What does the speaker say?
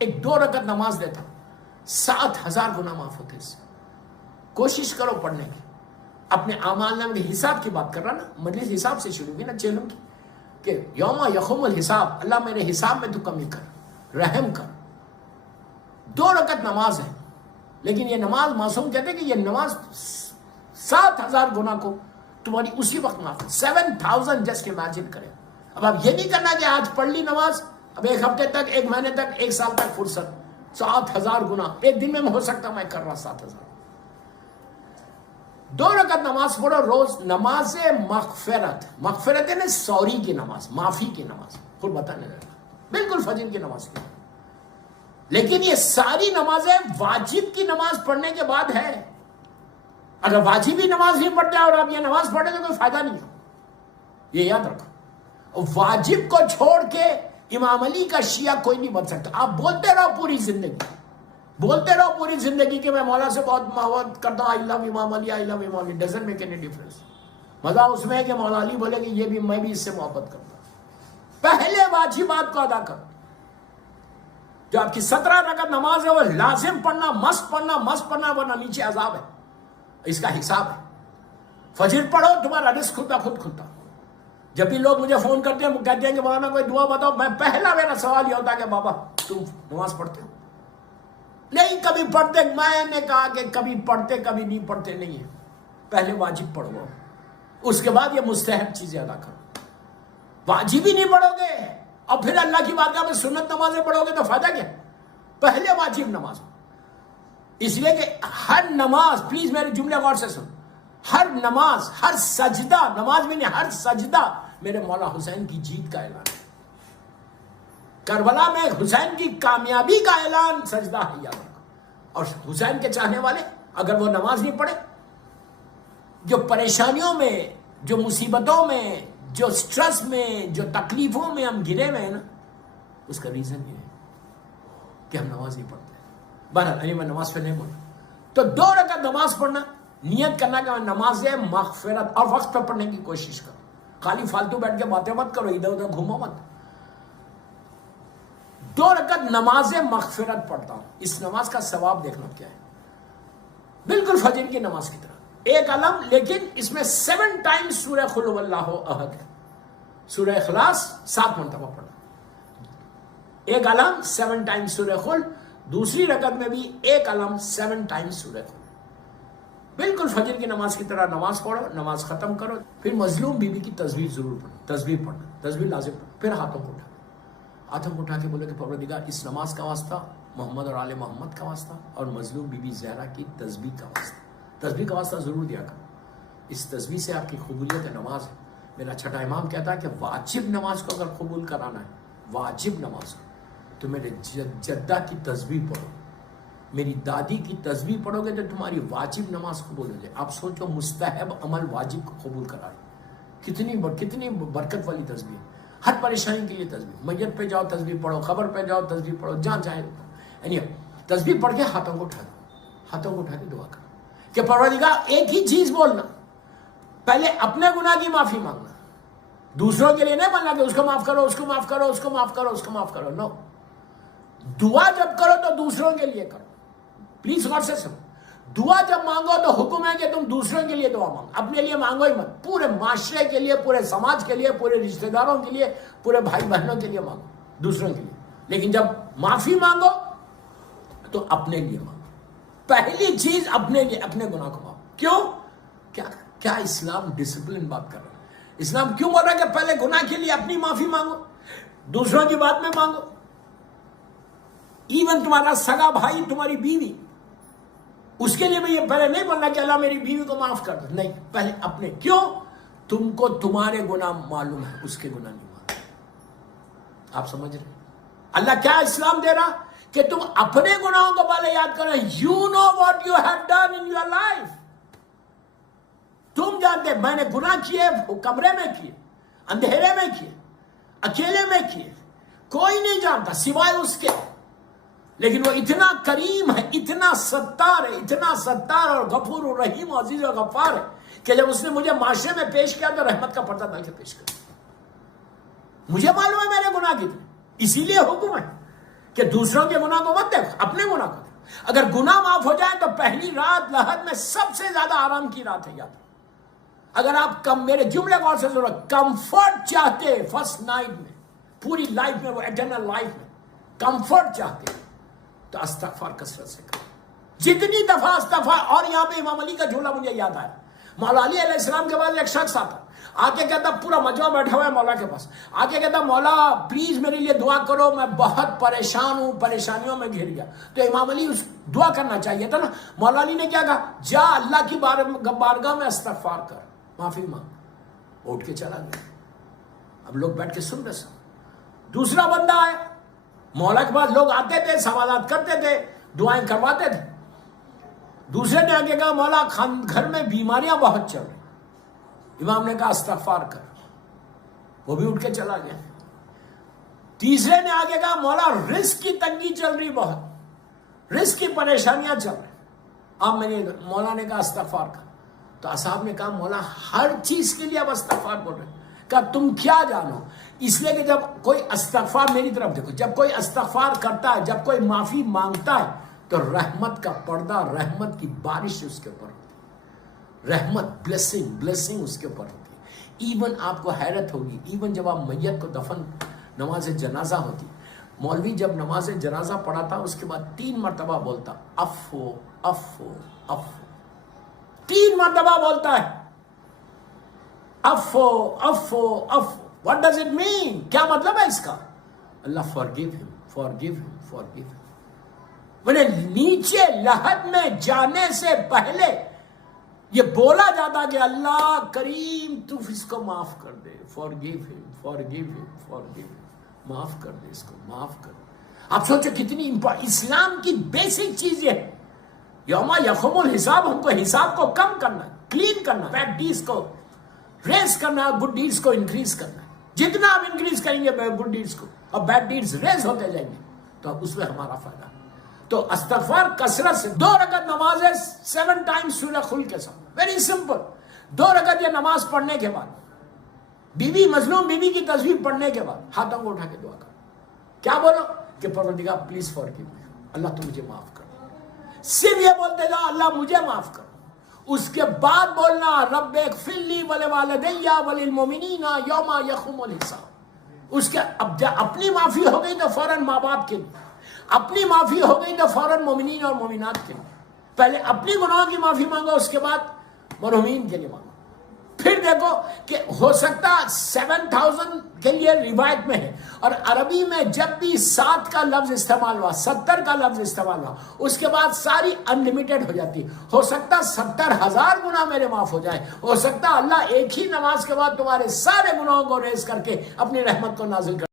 ایک 2 رکعت نماز دیتا 7,000 گناہ معاف ہوتے اس سے. کوشش کرو پڑھنے کی. اپنے اعمال نامے کے حساب کی بات کر رہا نا, مجلس حساب سے شروع کی نا چینوں کی, کہ یوم یقوم الحساب, اللہ میرے حساب میں تو کمی کر, رحم کر. 2 رکعت نماز ہے, لیکن یہ نماز معصوم کہتے ہیں کہ یہ نماز 7,000 گناہ کو تمہاری اسی وقت معاف. 7,000 جسٹ امیجن کریں. اب آپ یہ نہیں کرنا کہ آج پڑھ لی نماز, اب 1 ہفتے تک, 1 مہینے تک, 1 سال تک فرصت. 7,000 گناہ ایک دن میں ہو سکتا میں کر رہا 7,000. 2 رکعت نماز پڑھو روز. نماز مغفرت, مغفرت ہے نا سوری کی نماز, معافی کی نماز, خود بتانے لگا بالکل فجر کی نماز کی. لیکن یہ ساری نمازیں واجب کی نماز پڑھنے کے بعد ہے. اگر واجبی نماز نہیں پڑھتے اور آپ یہ نماز پڑھیں تو کوئی فائدہ نہیں ہے, یہ یاد رکھو. واجب کو چھوڑ کے امام علی کا شیعہ کوئی نہیں بن سکتا. آپ بولتے رہو پوری زندگی, بولتے رہو پوری زندگی کہ میں مولا سے بہت محبت کرتا ہوں, آئی love Imam Ali, I love Imam Ali. Doesn't make any difference. مزہ اس میں ہے کہ مولا علی بولے کہ یہ بھی, میں بھی اس سے محبت کرتا ہوں. پہلے واجبات کو ادا کرو. جو آپ کی 17 رکعت نماز ہے وہ لازم پڑھنا, مست پڑھنا, مست پڑھنا, ورنہ نیچے عذاب ہے, اس کا حساب ہے. فجر پڑھو, تمہارا رزق خود بخود کھلتا. جب بھی لوگ مجھے فون کرتے ہیں, کہتے ہیں کہ مولانا کوئی دعا بتاؤ, میں پہلا میرا سوال یہ ہوتا ہے کہ بابا تم نماز پڑھتے ہو؟ نہیں کبھی پڑھتے. میں نے کہا کہ کبھی پڑھتے کبھی نہیں پڑھتے نہیں ہے. پہلے واجب پڑھو, اس کے بعد یہ مستحب چیزیں ادا کرو. واجب ہی نہیں پڑھو گے اور پھر اللہ کی بارگاہ میں سنت نمازیں پڑھو گے تو فائدہ کیا؟ پہلے واجب نماز. اس لیے کہ ہر نماز, پلیز میرے جملے غور سے سن, ہر نماز, ہر سجدہ, نماز میں نہیں ہر سجدہ میرے مولا حسین کی جیت کا اعلان ہے. کربلا میں حسین کی کامیابی کا اعلان سجدہ ہے, یاد رکھو. اور حسین کے چاہنے والے اگر وہ نماز نہیں پڑھے, جو پریشانیوں میں, جو مصیبتوں میں, جو سٹریس میں, جو تکلیفوں میں ہم گرے ہوئے ہیں نا, اس کا ریزن یہ ہے کہ ہم نماز نہیں پڑھتے. بہرحال میں نماز پہ نہیں بولا. تو 2 رکعت نماز پڑھنا, نیت کرنا کہ میں نماز مغفرت, اور وقت پہ پڑھنے کی کوشش کرو. خالی فالتو بیٹھ کے باتیں مت کرو, ادھر ادھر گھومو مت. 2 رکعت نماز مغفرت پڑھتا ہوں. اس نماز کا ثواب دیکھنا کیا ہے, بالکل فجر کی نماز کی طرح. 1 علم, لیکن اس میں 7 ٹائمز سورہ قل هو اللہ احد ہے. سورہ اخلاص 7 مرتبہ پڑھنا. 1 علم 7 ٹائمز سورہ قل. دوسری رکعت میں بھی 1 علم 7 ٹائمز سورہ قل. بالکل فجر کی نماز کی طرح نماز پڑھو. نماز ختم کرو, پھر مظلوم بی بی کی تسبیح ضرور پڑھو. تسبیح پڑھنا, تسبیح لازم پڑھو. پھر ہاتھوں کو اٹھا, ہاتھوں کو اٹھا کے بولے کہ پروردگار اس نماز کا واسطہ, محمد اور آل محمد کا واسطہ, اور مظلوم بی بی زہرا کی تسبیح کا واسطہ. تسبیح کا واسطہ ضرور دیا کرو. اس تسبیح سے آپ کی قبولیت نماز ہے. میرا چھٹا امام کہتا ہے کہ واجب نماز کو اگر قبول کرانا ہے, واجب نماز کو, تو میرے جدہ کی تسبیح پڑھو, میری دادی کی تسبیح پڑھو گے تو تمہاری واجب نماز قبول ہو جائے. آپ سوچو مستحب عمل واجب کو قبول کرا رہے, کتنی برکت والی تسبیح. ہر پریشانی کے لیے تسبیح. میت پہ جاؤ تسبیح پڑھو, قبر پہ جاؤ تسبیح پڑھو, جہاں چاہے. یعنی تسبیح پڑھ کے ہاتھوں کو اٹھا دو, ہاتھوں کو اٹھا کے دعا کرو کہ پروردگار ایک ہی چیز بولنا, پہلے اپنے گناہ کی معافی مانگنا, دوسروں کے لیے نہیں بننا کہ اس کو معاف کرو, اس کو معاف کرو, اس کو معاف کرو, اس کو معاف کرو. نو, دعا جب کرو تو دوسروں کے لیے کرو. پلیز غور سے سنو, دعا جب مانگو تو حکم ہے کہ تم دوسروں کے لیے دعا مانگو, اپنے لیے مانگو ہی مت. پورے معاشرے کے لیے, پورے سماج کے لیے, پورے رشتہ داروں کے لیے, پورے بھائی بہنوں کے لیے مانگو, دوسروں کے لیے. لیکن جب معافی مانگو تو اپنے لیے مانگو. پہلی چیز اپنے لیے, اپنے گناہ کو مانگو. کیوں؟ کیا اسلام ڈسپلن بات کر رہا ہے. اسلام کیوں بول رہا ہے کہ پہلے گناہ کے لیے اپنی معافی مانگو, دوسروں کی بات میں مانگو. ایون تمہارا سگا بھائی, تمہاری بیوی, اس کے لیے میں یہ پہلے نہیں بولنا کہ اللہ میری بیوی کو معاف کر دو. نہیں, پہلے اپنے. کیوں؟ تم کو تمہارے گناہ معلوم ہے, اس کے گناہ نہیں معلوم. آپ سمجھ رہے ہیں اللہ کیا اسلام دے رہا کہ تم اپنے گناہوں کو پہلے یاد کرو. You know what you have done in your life. تم جانتے میں نے گناہ کیے, کمرے میں کیے, اندھیرے میں کیے, اکیلے میں کیے, کوئی نہیں جانتا سوائے اس کے. لیکن وہ اتنا کریم ہے, اتنا ستار ہے, اتنا ستار اور غفور و رحیم و عزیز و غفار ہے کہ جب اس نے مجھے معاشرے میں پیش کیا تو رحمت کا پردہ ڈال کے پیش کیا. مجھے معلوم ہے میرے گناہ کتنے, اسی لیے حکم ہے کہ دوسروں کے گناہ کو مت دیکھو، اپنے گناہ کو دیکھو۔ اگر گناہ معاف ہو جائے تو پہلی رات لحد میں سب سے زیادہ آرام کی رات ہے، یاد۔ اگر آپ میرے جملے غور سے ضرورت کمفرٹ چاہتے فرسٹ نائٹ میں، پوری لائف میں، وہ ایٹرنل لائف میں کمفرٹ چاہتے تو استغفار کثرت سے کرو۔ جتنی دفعہ استغفار، اور یہاں پہ امام علی کا جھولا مجھے یاد آیا۔ مولا علی علیہ السلام کے بعد ایک شخص آتا، آگے کہتا، پورا مجمع بیٹھا ہوا ہے مولا کے پاس، آگے کہتا مولا پلیز میرے لیے دعا کرو، میں بہت پریشان ہوں، پریشانیوں میں گھر گیا۔ تو امام علی اس دعا کرنا چاہیے تھا نا، مولا علی نے کیا کہا، جا اللہ کی بارگاہ میں استغفار کر، معافی مانگ۔ اٹھ کے چلا گیا۔ اب لوگ بیٹھ کے سن رہے سن۔ دوسرا بندہ آیا، مولا کے پاس لوگ آتے تھے، سوالات کرتے تھے، دعائیں کرواتے تھے۔ دوسرے نے آگے کہا مولا گھر میں بیماریاں بہت چل رہی۔ امام نے کہا استغفار کر، وہ بھی اٹھ کے چلا گیا۔ تیسرے نے آگے کہا مولا رزق کی تنگی چل رہی، بہت رزق کی پریشانیاں چل رہی۔ اب مولا نے کہا استغفار کر۔ تو اصحاب نے کہا مولا ہر چیز کے لیے اب استغفار بول رہے ہیں۔ کہا تم کیا جانو، اس لیے کہ جب کوئی استغفار، میری طرف دیکھو، جب کوئی استغفار کرتا ہے، جب کوئی معافی مانگتا ہے تو رحمت کا پردہ، رحمت کی بارش اس کے اوپر ہوتی ہے، رحمت، بلیسنگ اس کے اوپر ہوتی ہے۔ ایون آپ کو حیرت ہوگی، ایون جب آپ میت کو دفن، نماز جنازہ ہوتی، مولوی جب نماز جنازہ پڑھاتا اس کے بعد 3 مرتبہ بولتا افو افو افو، 3 مرتبہ بولتا ہے افو افو افو۔ What does it mean؟ کیا مطلب ہے اس کا؟ اللہ forgive him, forgive him, forgive him۔ میں نیچے لحد میں جانے سے پہلے یہ بولا جاتا کہ اللہ کریم تو اس کو معاف کر دے، forgive him, forgive him, forgive him، معاف کر دے اس کو، معاف کر دے۔ آپ سوچو کتنی اسلام کی بیسک چیز یہ ہے۔ یوم یقوم الحساب، ہم کو حساب کو کم کرنا ہے، کلین کرنا ہے، بیڈ ڈیڈز کو ریز کرنا ہے، گڈ ڈیڈز کو انکریز کرنا ہے۔ جتنا آپ انکریز کریں گے گڈ ڈیڈز کو اور بیڈ ڈیڈز ریز ہوتے جائیں گے تو اس میں ہمارا فائدہ۔ تو استغفار کثرت سے، 2 رکعت نماز ہے 7 ٹائمز سورہ خل کے ساتھ، ویری سمپل۔ 2 رکعت یہ نماز پڑھنے کے بعد، بیوی مظلوم بیوی کی تصویر پڑھنے کے بعد ہاتھوں کو اٹھا کے دعا کرو۔ کیا بولو کہ پروردگار پلیز فارگیو می، اللہ تو مجھے معاف کر۔ صرف یہ بولتے جاؤ اللہ مجھے معاف کر۔ اس کے بعد بولنا رب اغفر لی ولوالدی وللمؤمنین یوم یقوم الحساب۔ اس کے اب اپنی معافی ہو گئی تو فوراً ماں باپ کے لیے، اپنی معافی ہو گئی تو فوراً مومنین اور مومنات کے لیے۔ پہلے اپنی گناہوں کی معافی مانگو، اس کے بعد مرحومین کے لیے مانگو۔ پھر دیکھو کہ ہو سکتا 7000 کے لیے روایت میں ہے، اور عربی میں جب بھی 7 کا لفظ استعمال ہوا، 70 کا لفظ استعمال ہوا، اس کے بعد ساری انلمیٹڈ ہو جاتی۔ ہو سکتا 70,000 گناہ میرے معاف ہو جائے، ہو سکتا اللہ ایک ہی نماز کے بعد تمہارے سارے گناہوں کو ریز کر کے اپنی رحمت کو نازل کر